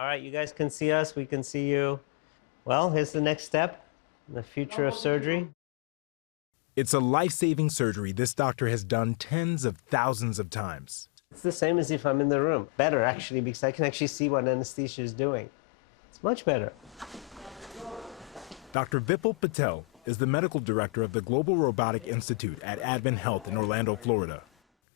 All right, you guys can see us. We can see you. Well, here's the next step, the future of surgery. It's a life-saving surgery this doctor has done tens of thousands of times. It's the same as if I'm in the room. Better, actually, because I can actually see what anesthesia is doing. It's much better. Dr. Vipul Patel is the medical director of the Global Robotic Institute at Advent Health in Orlando, Florida.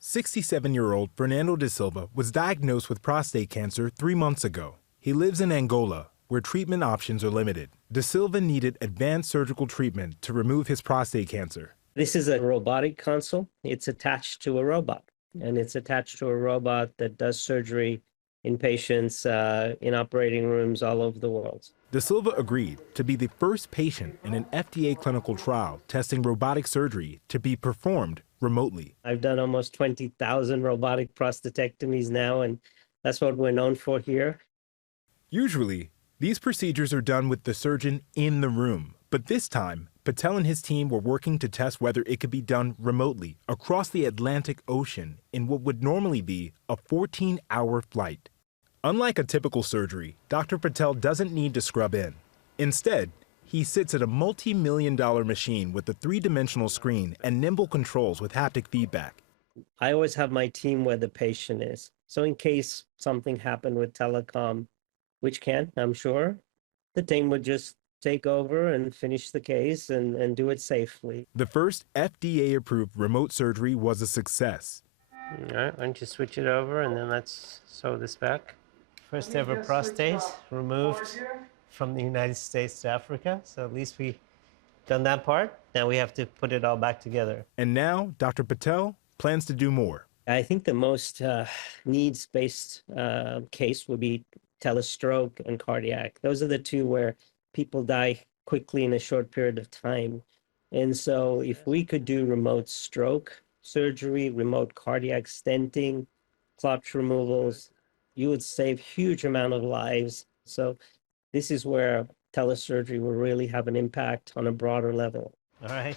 67-year-old Fernando da Silva was diagnosed with prostate cancer 3 months ago. He lives in Angola, where treatment options are limited. Da Silva needed advanced surgical treatment to remove his prostate cancer. This is a robotic console. It's attached to a robot, and it's attached to a robot that does surgery in patients in operating rooms all over the world. Da Silva agreed to be the first patient in an FDA clinical trial testing robotic surgery to be performed remotely. I've done almost 20,000 robotic prostatectomies now, and that's what we're known for here. Usually, these procedures are done with the surgeon in the room, but this time, Patel and his team were working to test whether it could be done remotely across the Atlantic Ocean in what would normally be a 14-hour flight. Unlike a typical surgery, Dr. Patel doesn't need to scrub in. Instead, he sits at a multi-million-dollar machine with a three-dimensional screen and nimble controls with haptic feedback. I always have my team where the patient is. So in case something happened with telecom, which can, I'm sure, the team would just take over and finish the case and do it safely. The first FDA-approved remote surgery was a success. All right, why don't you switch it over and then let's sew this back. First ever prostate removed from the United States to Africa. So at least we've done that part. Now we have to put it all back together. And now Dr. Patel plans to do more. I think the most needs-based case would be telestroke and cardiac. Those are the two where people die quickly in a short period of time. And so if we could do remote stroke surgery, remote cardiac stenting, clot removals, you would save huge amount of lives. So this is where telesurgery will really have an impact on a broader level. All right.